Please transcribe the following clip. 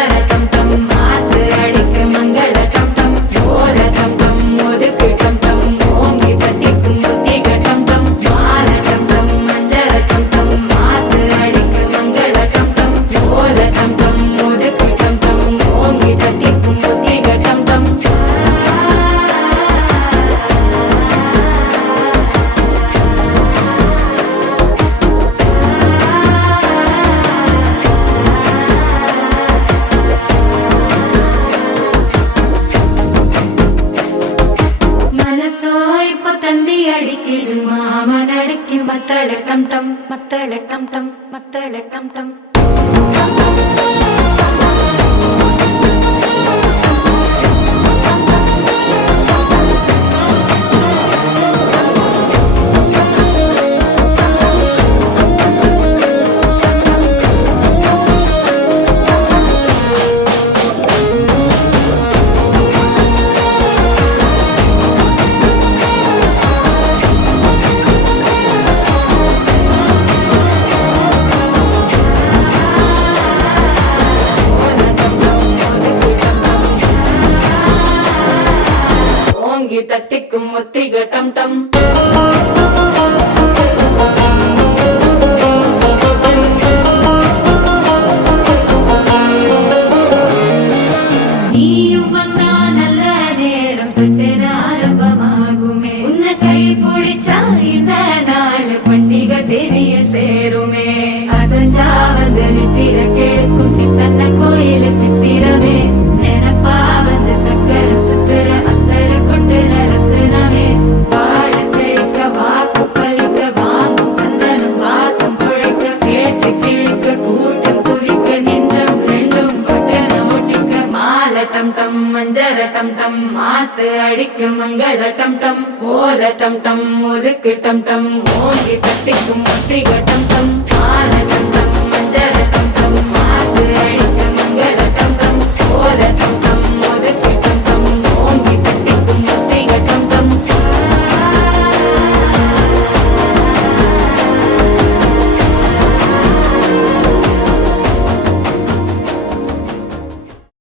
மஞ்சர டம் டம் மாத்து அடிக்க மங்கள டம் டம் ஓல டம் டம் ஒதுக்கு டம் டம் ஓங்கி தட்டிக்கும் புத்திக டம் டம் மால டம் டம் மஞ்சர டம் டம் மாத்து அடிக்க மங்கள டம் டம் ஓல டம் டம் ஒதுக்கு டம் டம் ஓங்கி தட்டிக்கும் புத்திக டம் டம் மனசோ இப்ப தந்தி அடிக்குது மாமன் அடிக்கு மத்தள டம் டம் மத்தள டம் டம் மத்தள டம் டம் ஓங்கி தட்டிக்கும் ஒத்திக டம் டம் நீயும் வந்தா நல்ல நேரம் சட்டென ஆரம்பமாகுமே உன்னை கை பிடிச்சா இந்த நாள் பண்டிகை தெரிய சேருமே அசஞ்சா வந்து நித்திர கெடுக்கும் சித்தன்ன கோயில சித்திரமே நினப்பா வந்து சக்கர சுத்திர அத்தர கொண்டு நடத்துனவே பாடு செழிக்க வாக்கு பலிக்க வாங்கும் சந்தனம் வாசம் குழைக்க கேட்டு கிழிக்க கூட்டம் குதிக்க நெஞ்சம் ரெண்டும் பட்டன ஒட்டிக்க மால டம் டம் மஞ்சர டம் டம் மாத்து அடிக்க மங்கள டம் டம் ஓல டம் டம் ஒதுக்கு டம் டம் ஓங்கி தட்டிக்கும் ஒத்திக டம் டம் மால டம் டம் மஞ்சர டம் டம்